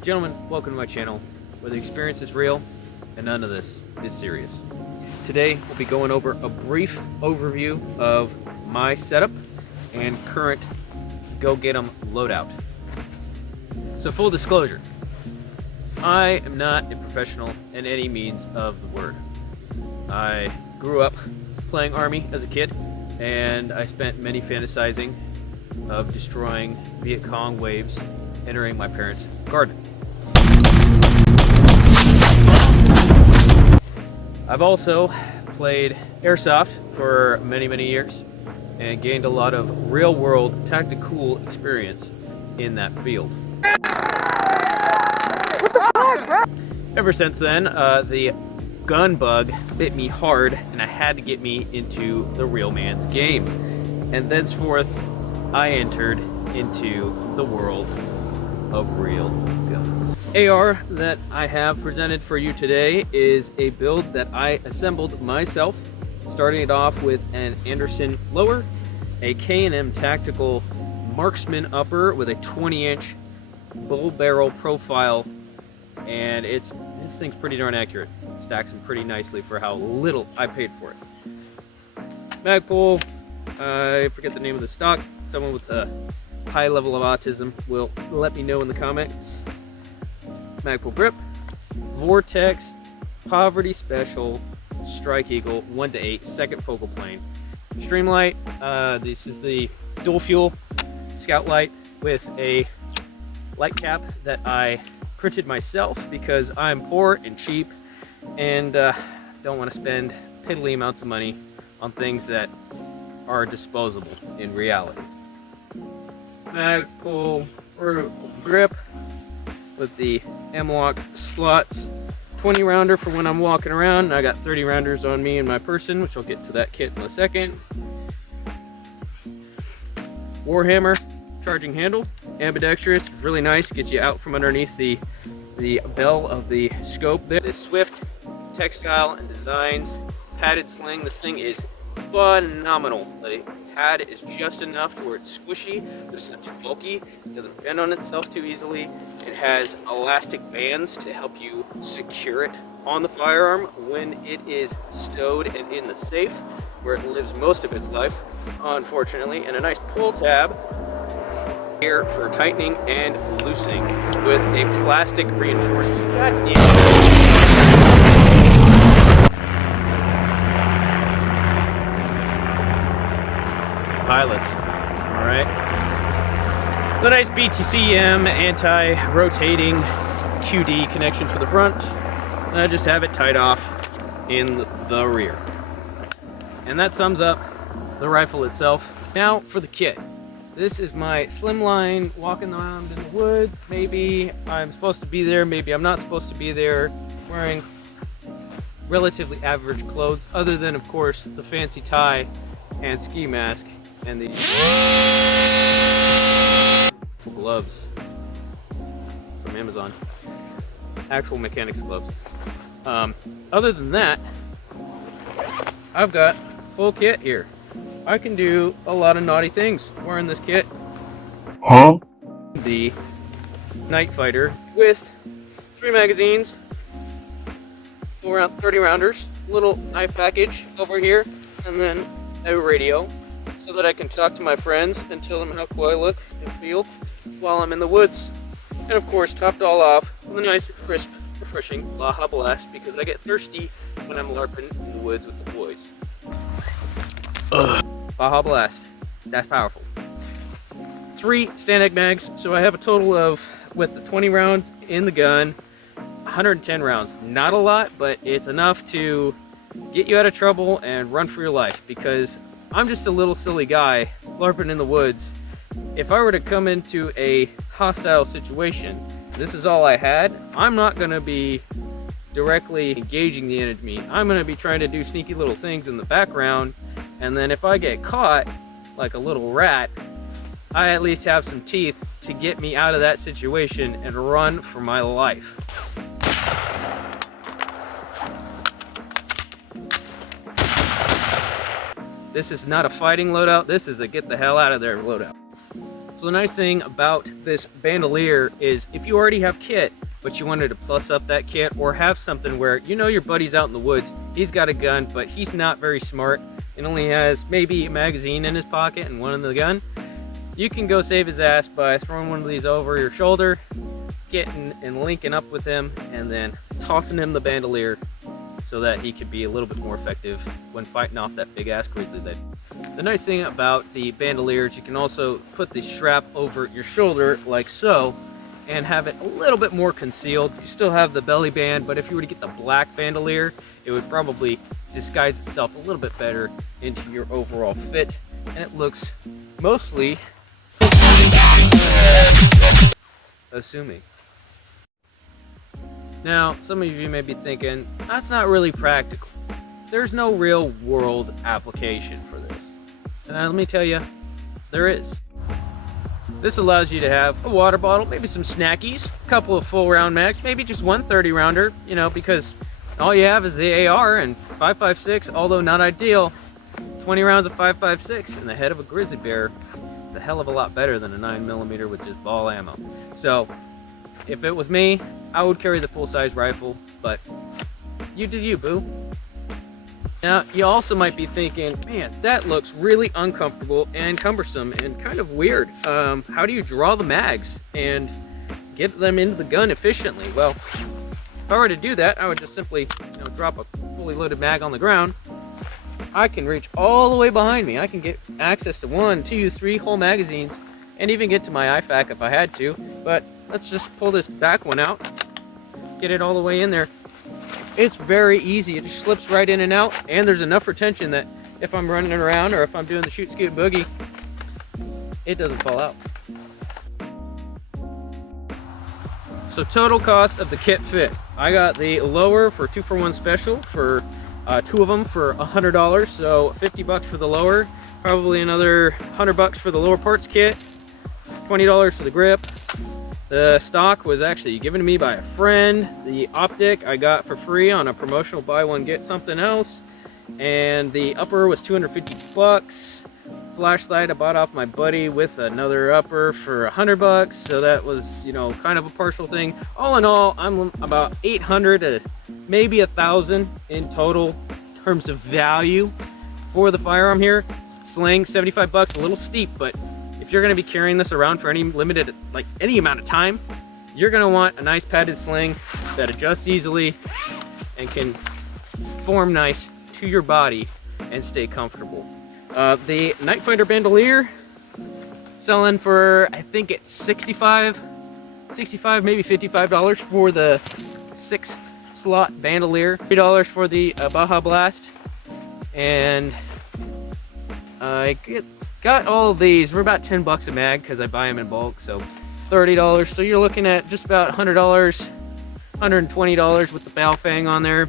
Gentlemen, welcome to my channel, where the experience is real and none of this is serious. Today, we'll be going over a brief overview of my setup and current go get 'em loadout. So full disclosure, I am not a professional in any means of the word. I grew up playing Army as a kid, and I spent many fantasizing of destroying Viet Cong waves entering my parents' garden. I've also played airsoft for many years and gained a lot of real-world tactical experience in that field. Ever since then, the gun bug bit me hard, and I had to get me into the real man's game. And thenceforth, I entered into the world of real guns. AR that I have presented for you today is a build that I assembled myself, starting it off with an Anderson lower, a K&M tactical Marksman upper with a 20-inch bull barrel profile, and this thing's pretty darn accurate. Stacks them pretty nicely for how little I paid for it. Magpul, I forget the name of the stock. Someone with a high level of autism will let me know in the comments. Magpul grip, Vortex, Poverty Special, Strike Eagle, 1-8, second focal plane. Streamlight, this is the dual fuel scout light with a light cap that I printed myself because I'm poor and cheap and don't want to spend piddly amounts of money on things that are disposable in reality. Magpul grip with the M-lock slots, 20 rounder for when I'm walking around. I got 30 rounders on me and my person, which I'll get to that kit in a second. Warhammer charging handle, ambidextrous, really nice, gets you out from underneath the bell of the scope there. This Swift Textile and Designs padded sling. This thing is phenomenal. The pad is just enough to where it's squishy, but it's not too bulky. It doesn't bend on itself too easily. It has elastic bands to help you secure it on the firearm when it is stowed and in the safe, where it lives most of its life, unfortunately, and a nice pull tab here for tightening and loosening with a plastic reinforcement. God damn. Pilots, all right. The nice BTCM anti-rotating QD connection for the front. And I just have it tied off in the rear. And that sums up the rifle itself. Now for the kit. This is my slimline walking around in the woods. Maybe I'm supposed to be there, maybe I'm not supposed to be there, wearing relatively average clothes, other than, of course, the fancy tie and ski mask and the gloves from Amazon. Actual mechanics gloves. Other than that, I've got full kit here. I can do a lot of naughty things wearing this kit. Huh? The Night Fighter with 3 magazines, 30 rounders, little knife package over here, and then a radio so that I can talk to my friends and tell them how cool I look and feel while I'm in the woods. And of course, topped all off with a nice, crisp, refreshing Baja Blast because I get thirsty when I'm LARPing in the woods with the boys. Ugh. Baja Blast, that's powerful. 3 Stanag mags, so I have a total of, with the 20 rounds in the gun, 110 rounds. Not a lot, but it's enough to get you out of trouble and run for your life, because I'm just a little silly guy LARPing in the woods. If I were to come into a hostile situation, this is all I had, I'm not going to be directly engaging the enemy. I'm going to be trying to do sneaky little things in the background, and then if I get caught like a little rat, I at least have some teeth to get me out of that situation and run for my life. This is not a fighting loadout, this is a get the hell out of there loadout. So the nice thing about this bandolier is if you already have kit, but you wanted to plus up that kit, or have something where you know your buddy's out in the woods, he's got a gun, but he's not very smart and only has maybe a magazine in his pocket and one in the gun, you can go save his ass by throwing one of these over your shoulder, getting and linking up with him, and then tossing him the bandolier so that he could be a little bit more effective when fighting off that big ass grizzly. The nice thing about the bandolier is you can also put the strap over your shoulder like so and have it a little bit more concealed. You still have the belly band, but if you were to get the black bandolier, it would probably disguise itself a little bit better into your overall fit, and it looks mostly assuming. Now, some of you may be thinking, that's not really practical. There's no real world application for this. And let me tell you, there is. This allows you to have a water bottle, maybe some snackies, a couple of full round mags, maybe just one 30 rounder, you know, because all you have is the AR and 5.56, although not ideal. 20 rounds of 5.56 in the head of a grizzly bear is a hell of a lot better than a 9mm with just ball ammo. So if it was me, I would carry the full-size rifle, but you do you, boo. Now, you also might be thinking, man, that looks really uncomfortable and cumbersome and kind of weird. How do you draw the mags and get them into the gun efficiently? Well, if I were to do that, I would just simply, drop a fully loaded mag on the ground. I can reach all the way behind me. I can get access to 1, 2, 3 whole magazines and even get to my IFAK if I had to. But let's just pull this back one out, get it all the way in there. It's very easy. It just slips right in and out, and there's enough retention that if I'm running around or if I'm doing the shoot, scoot, boogie, it doesn't fall out. So total cost of the kit fit. I got the lower for 2-for-1 special for 2 of them for $100, so $50 for the lower, probably another $100 for the lower parts kit, $20 for the grip. The stock was actually given to me by a friend. The optic I got for free on a promotional buy one get something else, and the upper was $250. Flashlight I bought off my buddy with another upper for $100, so that was, kind of a partial thing. All in all, I'm about 800 to maybe 1,000 in total in terms of value for the firearm here. Sling, $75, a little steep, but if you're going to be carrying this around for any limited, any amount of time, you're going to want a nice padded sling that adjusts easily and can form nice to your body and stay comfortable. The Nightfinder bandolier, selling for, I think it's $65, maybe $55 for the 6-slot bandolier, $3 for the Baja Blast, and I got all of these for about $10 a mag because I buy them in bulk, so $30. So you're looking at just about $100, $120 with the Bow Fang on there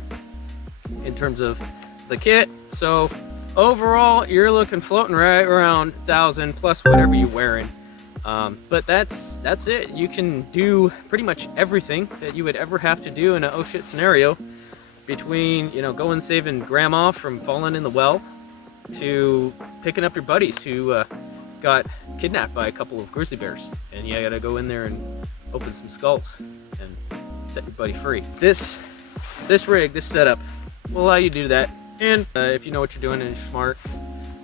in terms of the kit. So overall, you're looking floating right around 1,000 plus whatever you're wearing. But that's it. You can do pretty much everything that you would ever have to do in an oh shit scenario, between going saving grandma from falling in the well to picking up your buddies who got kidnapped by a couple of grizzly bears, and you gotta go in there and open some skulls and set your buddy free. This rig, this setup will allow you to do that, and if you know what you're doing and you're smart.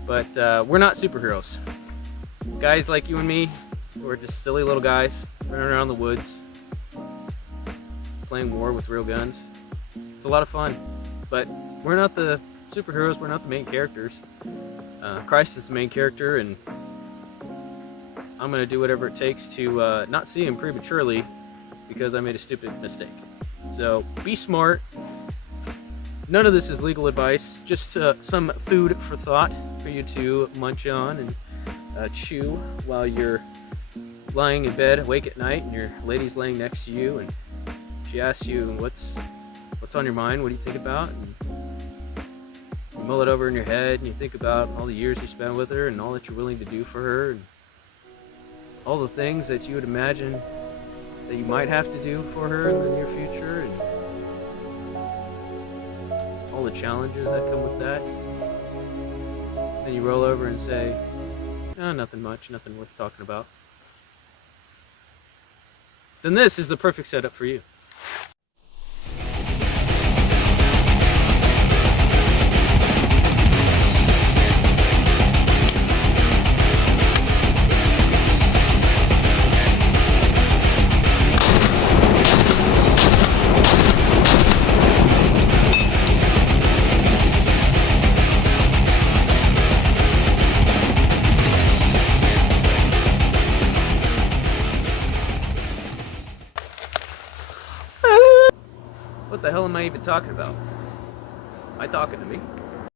But we're not superheroes. Guys like you and me, we're just silly little guys running around the woods playing war with real guns. It's a lot of fun, but we're not the superheroes, we're not the main characters. Christ is the main character, and I'm gonna do whatever it takes to not see him prematurely because I made a stupid mistake. So be smart. None of this is legal advice, just some food for thought for you to munch on and chew while you're lying in bed awake at night and your lady's laying next to you and she asks you what's on your mind, what do you think about, and you mull it over in your head and you think about all the years you spent with her and all that you're willing to do for her and all the things that you would imagine that you might have to do for her in the near future and all the challenges that come with that. Then you roll over and say, oh, nothing much, nothing worth talking about. then this is the perfect setup for you. What the hell am I even talking about? Am I talking to me?